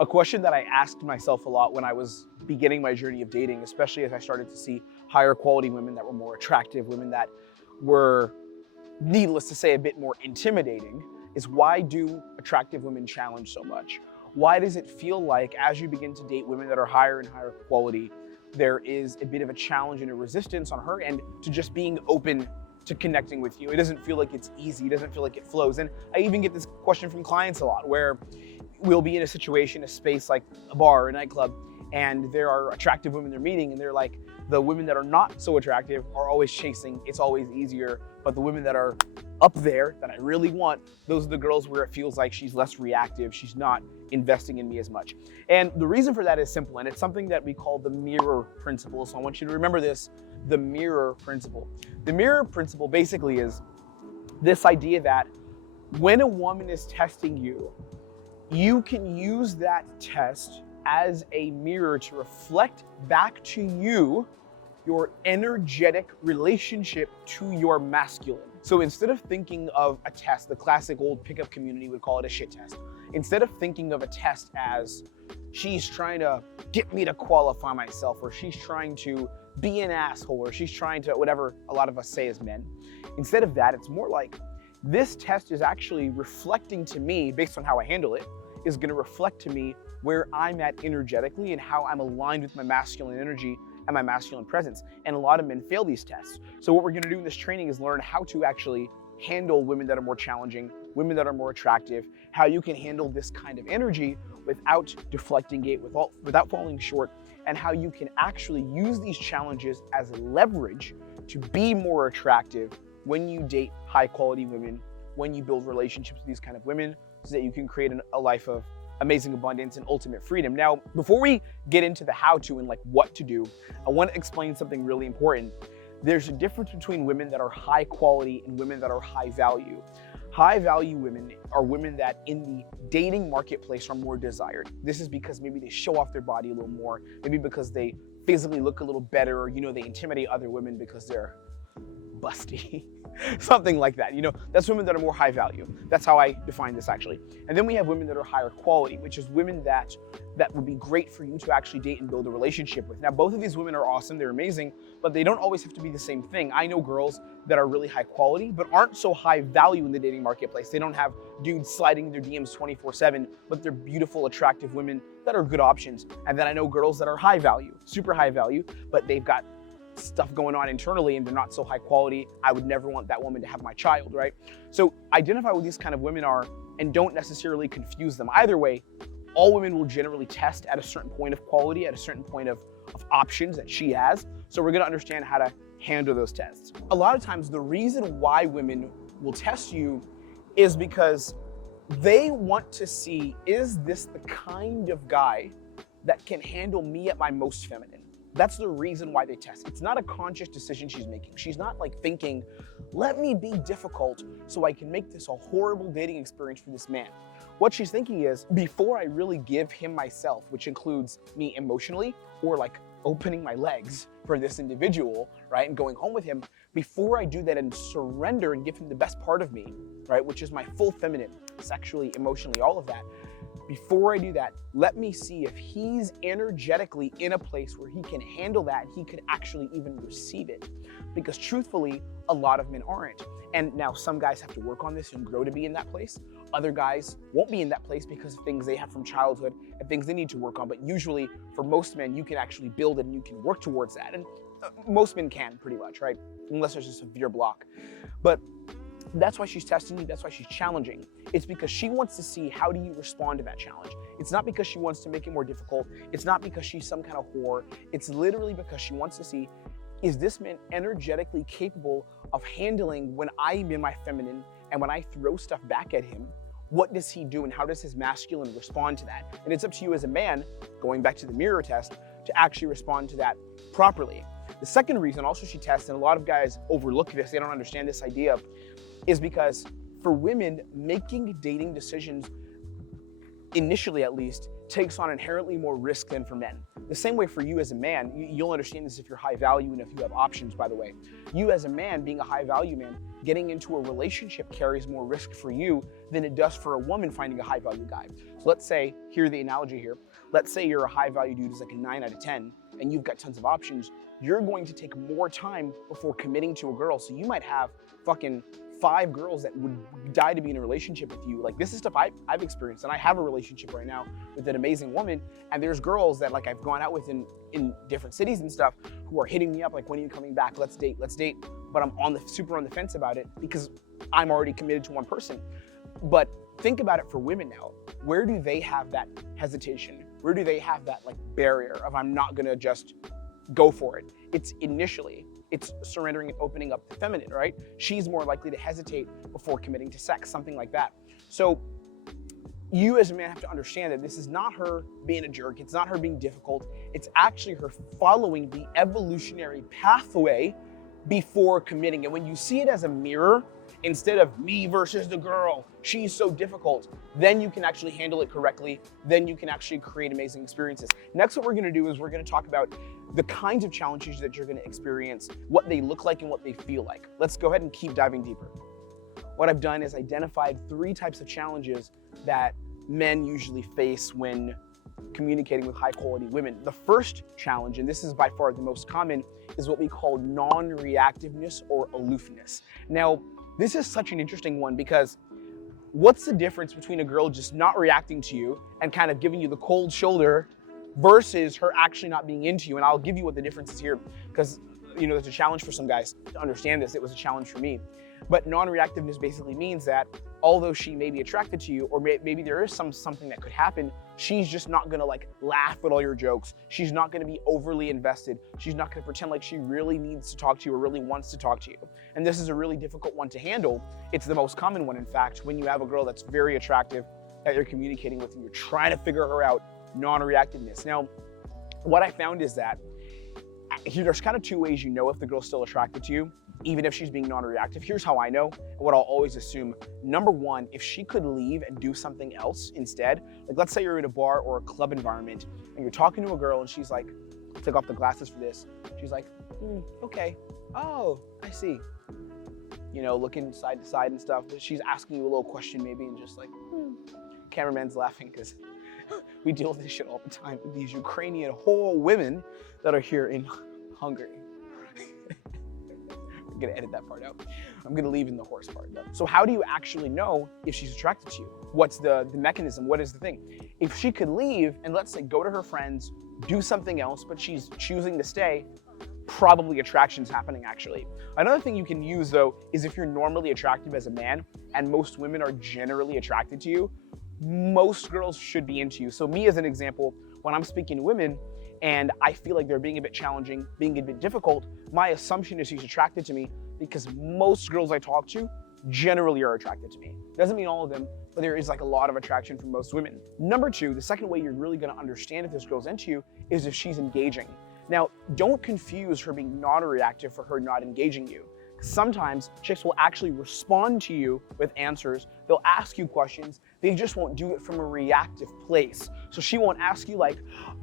A question that I asked myself a lot when I was beginning my journey of dating, especially as I started to see higher quality women that were more attractive, women that were, needless to say, a bit more intimidating, is why do attractive women challenge so much? Why does it feel like as you begin to date women that are higher and higher quality, there is a bit of a challenge and a resistance on her end to just being open to connecting with you? It doesn't feel like it's easy, it doesn't feel like it flows. And I even get this question from clients a lot where we'll be in a situation, a space like a bar or a nightclub, and there are attractive women they're meeting, and they're like, the women that are not so attractive are always chasing, it's always easier, but the women that are up there that I really want, those are the girls where it feels like she's less reactive, she's not investing in me as much. And the reason for that is simple, and it's something that we call the mirror principle. So I want you to remember this, the mirror principle. The mirror principle basically is this idea that when a woman is testing you, you can use that test as a mirror to reflect back to you your energetic relationship to your masculine. So instead of thinking of a test, the classic old pickup community would call it a shit test. Instead of thinking of a test as she's trying to get me to qualify myself, or she's trying to be an asshole, or she's trying to, whatever a lot of us say as men. Instead of that, it's more like this test is actually reflecting to me, based on how I handle it, is gonna reflect to me where I'm at energetically and how I'm aligned with my masculine energy and my masculine presence. And a lot of men fail these tests. So what we're gonna do in this training is learn how to actually handle women that are more challenging, women that are more attractive, how you can handle this kind of energy without deflecting it, without falling short, and how you can actually use these challenges as leverage to be more attractive when you date high quality women, when you build relationships with these kind of women, so that you can create a life of amazing abundance and ultimate freedom. Now, before we get into the how to and like what to do, I want to explain something really important. There's a difference between women that are high quality and women that are high value. High value women are women that in the dating marketplace are more desired. This is because maybe they show off their body a little more, maybe because they physically look a little better, or they intimidate other women because they're busty. Something like that. That's women that are more high value. That's how I define this actually. And then we have women that are higher quality, which is women that would be great for you to actually date and build a relationship with. Now, both of these women are awesome, they're amazing, but they don't always have to be the same thing. I know girls that are really high quality, but aren't so high value in the dating marketplace. They don't have dudes sliding their DMs 24/7, but they're beautiful, attractive women that are good options. And then I know girls that are high value, super high value, but they've got stuff going on internally and they're not so high quality. I would never want that woman to have my child, right? So identify what these kind of women are and don't necessarily confuse them. Either way, all women will generally test at a certain point of quality, at a certain point of options that she has. So we're gonna understand how to handle those tests. A lot of times the reason why women will test you is because they want to see, is this the kind of guy that can handle me at my most feminine? That's the reason why they test. It's not a conscious decision she's making. She's not like thinking, let me be difficult so I can make this a horrible dating experience for this man. What she's thinking is, before I really give him myself, which includes me emotionally, or like opening my legs for this individual, right, and going home with him, before I do that and surrender and give him the best part of me, right, which is my full feminine, sexually, emotionally, all of that, before I do that, let me see if he's energetically in a place where he can handle that, he could actually even receive it. Because truthfully, a lot of men aren't. And now some guys have to work on this and grow to be in that place. Other guys won't be in that place because of things they have from childhood and things they need to work on. But usually for most men, you can actually build it and you can work towards that. And most men can pretty much, right? Unless there's a severe block. But that's why she's testing you, that's why she's challenging. It's because she wants to see, how do you respond to that challenge? It's not because she wants to make it more difficult. It's not because she's some kind of whore. It's literally because she wants to see, is this man energetically capable of handling when I'm in my feminine and when I throw stuff back at him? What does he do and how does his masculine respond to that? And it's up to you as a man, going back to the mirror test, to actually respond to that properly. The second reason also she tests, and a lot of guys overlook this, they don't understand this idea, is because for women, making dating decisions initially at least, takes on inherently more risk than for men. The same way for you as a man, you'll understand this if you're high value and if you have options, by the way. You as a man, being a high value man, getting into a relationship carries more risk for you than it does for a woman finding a high value guy. So let's say, here's the analogy here. Let's say you're a high value dude who's like a 9 out of 10 and you've got tons of options. You're going to take more time before committing to a girl. So you might have fucking 5 girls that would die to be in a relationship with you. Like, this is stuff I've experienced, and I have a relationship right now with an amazing woman, and there's girls that like I've gone out with in different cities and stuff who are hitting me up like, when are you coming back? Let's date. But I'm super on the fence about it because I'm already committed to one person. But think about it for women now. Where do they have that hesitation? Where do they have that like barrier of, I'm not gonna just go for it? It's surrendering and opening up the feminine, right? She's more likely to hesitate before committing to sex, something like that. So you as a man have to understand that this is not her being a jerk. It's not her being difficult. It's actually her following the evolutionary pathway before committing. And when you see it as a mirror, instead of me versus the girl, she's so difficult, then you can actually handle it correctly. Then you can actually create amazing experiences. Next, what we're gonna do is we're gonna talk about the kinds of challenges that you're gonna experience, what they look like and what they feel like. Let's go ahead and keep diving deeper. What I've done is identified 3 types of challenges that men usually face when communicating with high quality women. The first challenge, and this is by far the most common, is what we call non-reactiveness or aloofness. Now, this is such an interesting one because what's the difference between a girl just not reacting to you and kind of giving you the cold shoulder versus her actually not being into you? And I'll give you what the difference is here, because there's a challenge for some guys to understand this. It was a challenge for me. But non-reactiveness basically means that although she may be attracted to you, or maybe there is something that could happen, she's just not gonna like laugh at all your jokes. She's not gonna be overly invested. She's not gonna pretend like she really needs to talk to you or really wants to talk to you. And this is a really difficult one to handle. It's the most common one, in fact, when you have a girl that's very attractive that you're communicating with and you're trying to figure her out, non-reactiveness. Now, what I found is that there's kind of 2 ways you know if the girl's still attracted to you, even if she's being non-reactive. Here's how I know, and what I'll always assume. Number 1, if she could leave and do something else instead, like let's say you're in a bar or a club environment and you're talking to a girl and she's like, take off the glasses for this. She's like, okay, oh, I see. Looking side to side and stuff, but she's asking you a little question maybe and just like, Cameraman's laughing because we deal with this shit all the time with these Ukrainian whole women that are here in Hungary. I'm gonna edit that part out. I'm gonna leave in the horse part though. So how do you actually know if she's attracted to you? What's the mechanism? What is the thing? If she could leave and let's say go to her friends, do something else, but she's choosing to stay, probably attraction's happening actually. Another thing you can use though is if you're normally attractive as a man and most women are generally attracted to you, most girls should be into you. So me as an example, when I'm speaking to women and I feel like they're being a bit challenging, being a bit difficult, my assumption is she's attracted to me because most girls I talk to generally are attracted to me. Doesn't mean all of them, but there is like a lot of attraction from most women. Number 2, the second way you're really gonna understand if this girl's into you is if she's engaging. Now, don't confuse her being non-reactive for her not engaging you. Sometimes chicks will actually respond to you with answers. They'll ask you questions. They just won't do it from a reactive place. So she won't ask you like,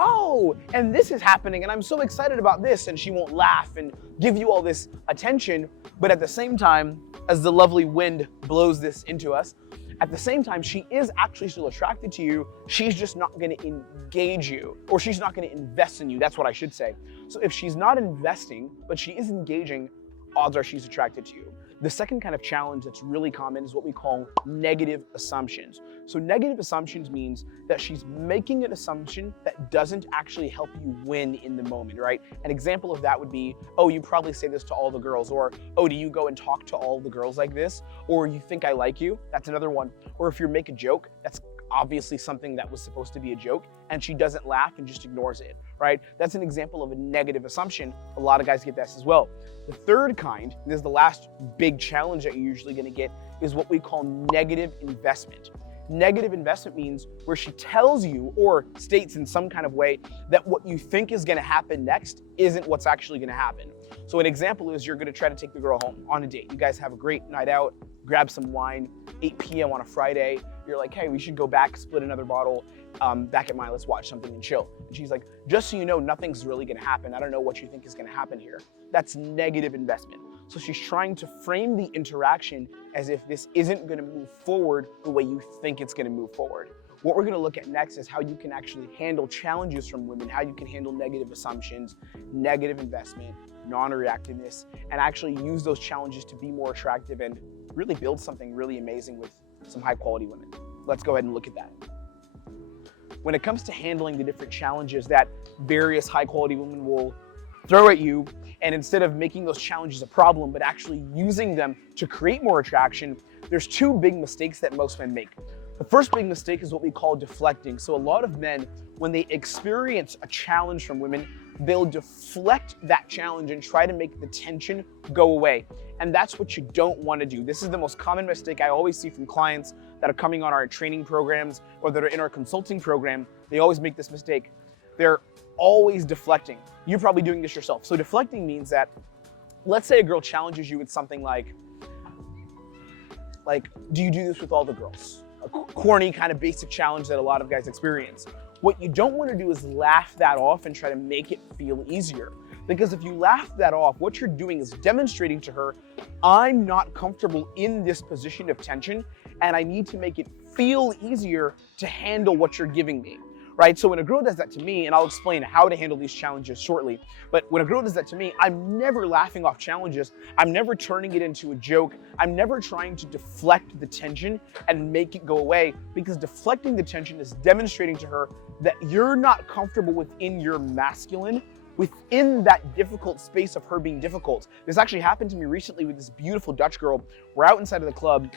oh, and this is happening and I'm so excited about this. And she won't laugh and give you all this attention. But at the same time, as the lovely wind blows this into us, at the same time, she is actually still attracted to you. She's just not gonna engage you, or she's not gonna invest in you. That's what I should say. So if she's not investing, but she is engaging, odds are she's attracted to you. The second kind of challenge that's really common is what we call negative assumptions. So negative assumptions means that she's making an assumption that doesn't actually help you win in the moment, right? An example of that would be, oh, you probably say this to all the girls, or, oh, do you go and talk to all the girls like this? Or you think I like you? That's another one. Or if you make a joke, that's obviously something that was supposed to be a joke and she doesn't laugh and just ignores it, right? That's an example of a negative assumption. A lot of guys get this as well. The third kind, and this is the last big challenge that you're usually gonna get, is what we call negative investment. Negative investment means where she tells you or states in some kind of way that what you think is gonna happen next isn't what's actually gonna happen. So an example is you're gonna try to take the girl home on a date. You guys have a great night out, grab some wine, 8 p.m. on a Friday. You're like, hey, we should go back, split another bottle, back at mine, let's watch something and chill. And she's like, just so you know, nothing's really gonna happen. I don't know what you think is gonna happen here. That's negative investment. So she's trying to frame the interaction as if this isn't gonna move forward the way you think it's gonna move forward. What we're gonna look at next is how you can actually handle challenges from women, how you can handle negative assumptions, negative investment, non-reactiveness, and actually use those challenges to be more attractive and really build something really amazing with some high quality women. Let's go ahead and look at that. When it comes to handling the different challenges that various high quality women will throw at you, and instead of making those challenges a problem, but actually using them to create more attraction, there's two big mistakes that most men make. The first big mistake is what we call deflecting. So a lot of men, when they experience a challenge from women, they'll deflect that challenge and try to make the tension go away. And that's what you don't want to do. This is the most common mistake I always see from clients that are coming on our training programs or that are in our consulting program. They always make this mistake. They're always deflecting. You're probably doing this yourself. So deflecting means that, let's say a girl challenges you with something like, do you do this with all the girls? A corny kind of basic challenge that a lot of guys experience. What you don't want to do is laugh that off and try to make it feel easier. Because if you laugh that off, what you're doing is demonstrating to her, I'm not comfortable in this position of tension, and I need to make it feel easier to handle what you're giving me. Right? So when a girl does that to me, and I'll explain how to handle these challenges shortly, but when a girl does that to me, I'm never laughing off challenges. I'm never turning it into a joke. I'm never trying to deflect the tension and make it go away, because deflecting the tension is demonstrating to her that you're not comfortable within your masculine, within that difficult space of her being difficult. This actually happened to me recently with this beautiful Dutch girl. We're out inside of the club.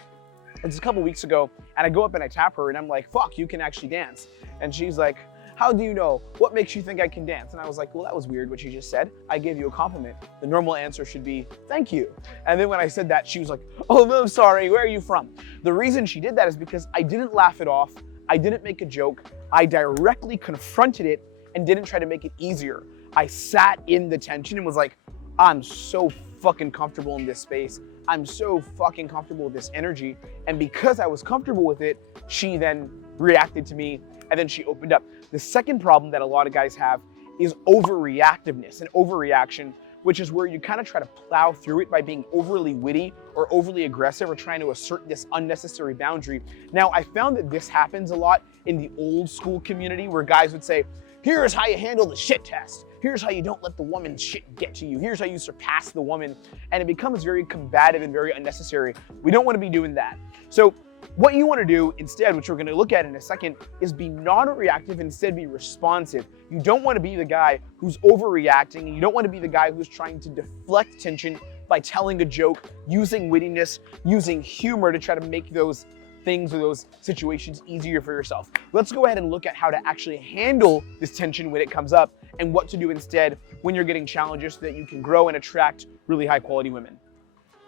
It's a couple weeks ago, and I go up and I tap her and I'm like, fuck, you can actually dance. And she's like, how do you know? What makes you think I can dance? And I was like, well, that was weird what you just said. I gave you a compliment. The normal answer should be, thank you. And then when I said that, she was like, oh, no, I'm sorry, where are you from? The reason she did that is because I didn't laugh it off. I didn't make a joke. I directly confronted it and didn't try to make it easier. I sat in the tension and was like, I'm so fucking comfortable in this space. I'm so fucking comfortable with this energy. And because I was comfortable with it, she then reacted to me and then she opened up. The second problem that a lot of guys have is overreactiveness and overreaction, which is where you kind of try to plow through it by being overly witty or overly aggressive or trying to assert this unnecessary boundary. Now, I found that this happens a lot in the old school community where guys would say, here's how you handle the shit test. Here's how you don't let the woman's shit get to you. Here's how you surpass the woman. And it becomes very combative and very unnecessary. We don't want to be doing that. So what you want to do instead, which we're going to look at in a second, is be non-reactive and instead be responsive. You don't want to be the guy who's overreacting, and you don't want to be the guy who's trying to deflect tension by telling a joke, using wittiness, using humor to try to make those things or those situations easier for yourself. Let's go ahead and look at how to actually handle this tension when it comes up and what to do instead when you're getting challenges so that you can grow and attract really high quality women.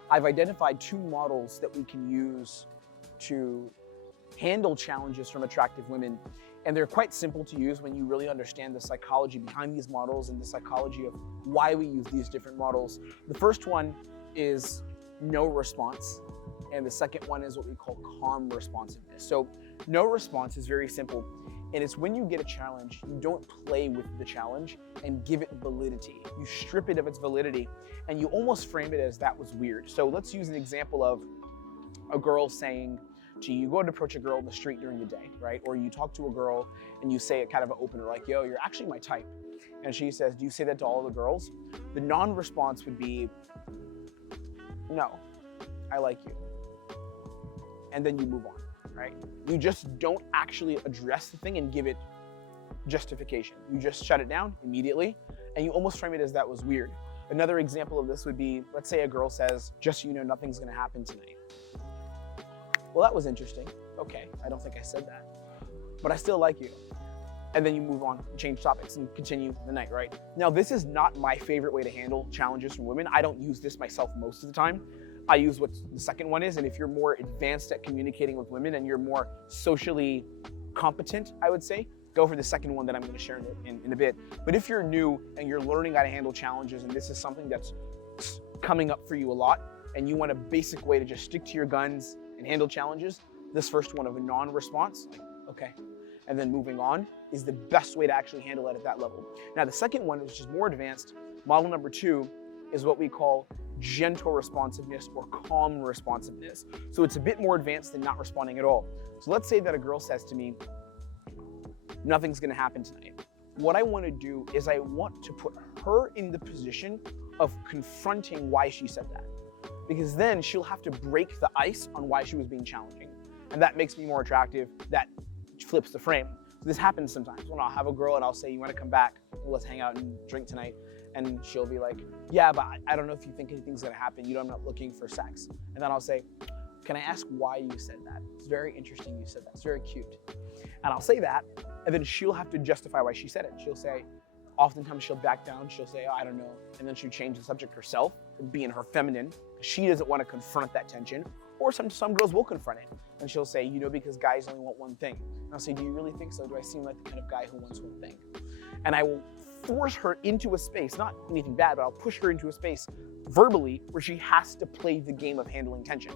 I've identified two models that we can use to handle challenges from attractive women, and they're quite simple to use when you really understand the psychology behind these models and the psychology of why we use these different models. The first one is no response, and the second one is what we call calm responsiveness. So no response is very simple, and it's when you get a challenge, you don't play with the challenge and give it validity. You strip it of its validity and you almost frame it as that was weird. So let's use an example of a girl saying to you, go to approach a girl in the street during the day, right? Or you talk to a girl and you say it kind of an opener, like, yo, you're actually my type. And she says, do you say that to all the girls? The non-response would be, no, I like you. And then you move on, right? You just don't actually address the thing and give it justification. You just shut it down immediately and you almost frame it as that was weird. Another example of this would be, let's say a girl says, just so you know, nothing's gonna happen tonight. Well, that was interesting. Okay, I don't think I said that, but I still like you. And then you move on, change topics and continue the night, right? Now, this is not my favorite way to handle challenges from women. I don't use this myself most of the time. I use what the second one is, and if you're more advanced at communicating with women and you're more socially competent, I would say, go for the second one that I'm gonna share in a bit. But if you're new and you're learning how to handle challenges and this is something that's coming up for you a lot and you want a basic way to just stick to your guns and handle challenges, This first one of a non-response, like, okay, and then moving on is the best way to actually handle it at that level. Now, the second one, which is more advanced, model number 2, is what we call gentle responsiveness or calm responsiveness. So it's a bit more advanced than not responding at all. So let's say that a girl says to me, nothing's gonna happen tonight. What I wanna do is I want to put her in the position of confronting why she said that. Because then she'll have to break the ice on why she was being challenging. And that makes me more attractive, that flips the frame. So this happens sometimes when I'll have a girl and I'll say, you wanna come back? Let's hang out and drink tonight. And she'll be like, yeah, but I don't know if you think anything's gonna happen. You know, I'm not looking for sex. And then I'll say, can I ask why you said that? It's very interesting you said that. It's very cute. And I'll say that, and then she'll have to justify why she said it. She'll say, oftentimes she'll back down. She'll say, oh, I don't know. And then she'll change the subject herself, being her feminine. She doesn't want to confront that tension. Or some girls will confront it. And she'll say, you know, because guys only want one thing. And I'll say, do you really think so? Do I seem like the kind of guy who wants one thing? And I will force her into a space, not anything bad, but I'll push her into a space verbally where she has to play the game of handling tension.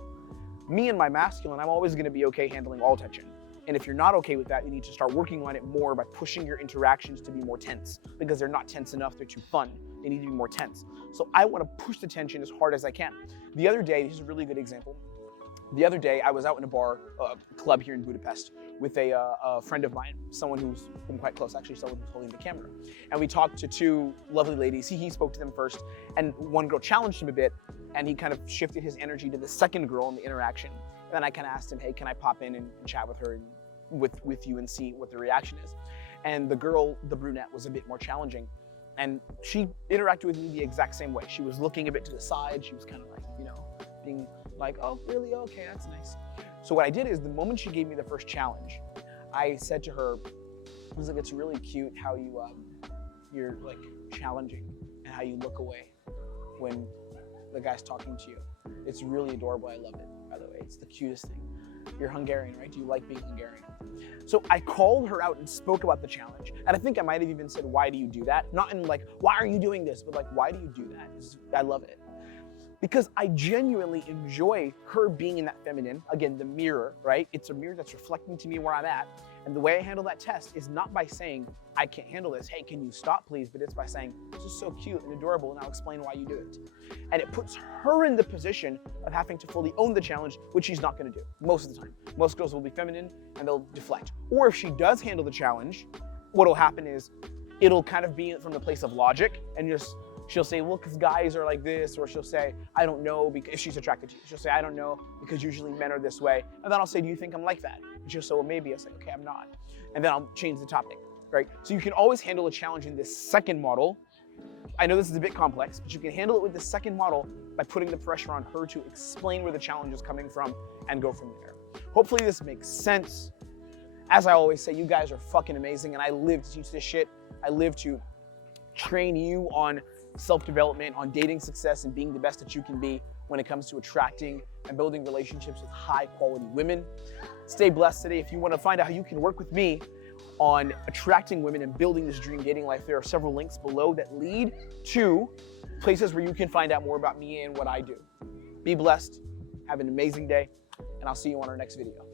Me and my masculine, I'm always gonna be okay handling all tension. And if you're not okay with that, you need to start working on it more by pushing your interactions to be more tense, because they're not tense enough, they're too fun. They need to be more tense. So I wanna push the tension as hard as I can. The other day, this is a really good example. The other day, I was out in a bar, club here in Budapest with a friend of mine, someone who's been quite close, actually someone who's holding the camera. And we talked to 2 lovely ladies. He spoke to them first, and one girl challenged him a bit, and he kind of shifted his energy to the second girl in the interaction. And then I kind of asked him, hey, can I pop in and chat with her and with you and see what the reaction is? And the girl, the brunette, was a bit more challenging. And she interacted with me the exact same way. She was looking a bit to the side. She was kind of like, you know, being like, oh, really? Okay, that's nice. So what I did is the moment she gave me the first challenge, I said to her, I was like, it's really cute how you're like challenging and how you look away when the guy's talking to you. It's really adorable. I love it, by the way. It's the cutest thing. You're Hungarian, right? Do you like being Hungarian? So I called her out and spoke about the challenge. And I think I might have even said, why do you do that? Not in like, why are you doing this? But like, why do you do that? I love it. Because I genuinely enjoy her being in that feminine. Again, the mirror, right? It's a mirror that's reflecting to me where I'm at. And the way I handle that test is not by saying, I can't handle this. Hey, can you stop, please? But it's by saying, this is so cute and adorable, and I'll explain why you do it. And it puts her in the position of having to fully own the challenge, which she's not gonna do most of the time. Most girls will be feminine and they'll deflect. Or if she does handle the challenge, what'll happen is it'll kind of be from the place of logic and just, she'll say, well, because guys are like this, or she'll say, I don't know, because if she's attracted to you. She'll say, I don't know, because usually men are this way. And then I'll say, do you think I'm like that? And she'll say, well, maybe. I'll say, okay, I'm not. And then I'll change the topic, right? So you can always handle a challenge in this second model. I know this is a bit complex, but you can handle it with the second model by putting the pressure on her to explain where the challenge is coming from and go from there. Hopefully this makes sense. As I always say, you guys are fucking amazing, and I live to teach this shit. I live to train you on self-development, on dating success, and being the best that you can be when it comes to attracting and building relationships with high-quality women. Stay blessed today. If you want to find out how you can work with me on attracting women and building this dream dating life, there are several links below that lead to places where you can find out more about me and what I do. Be blessed, have an amazing day, and I'll see you on our next video.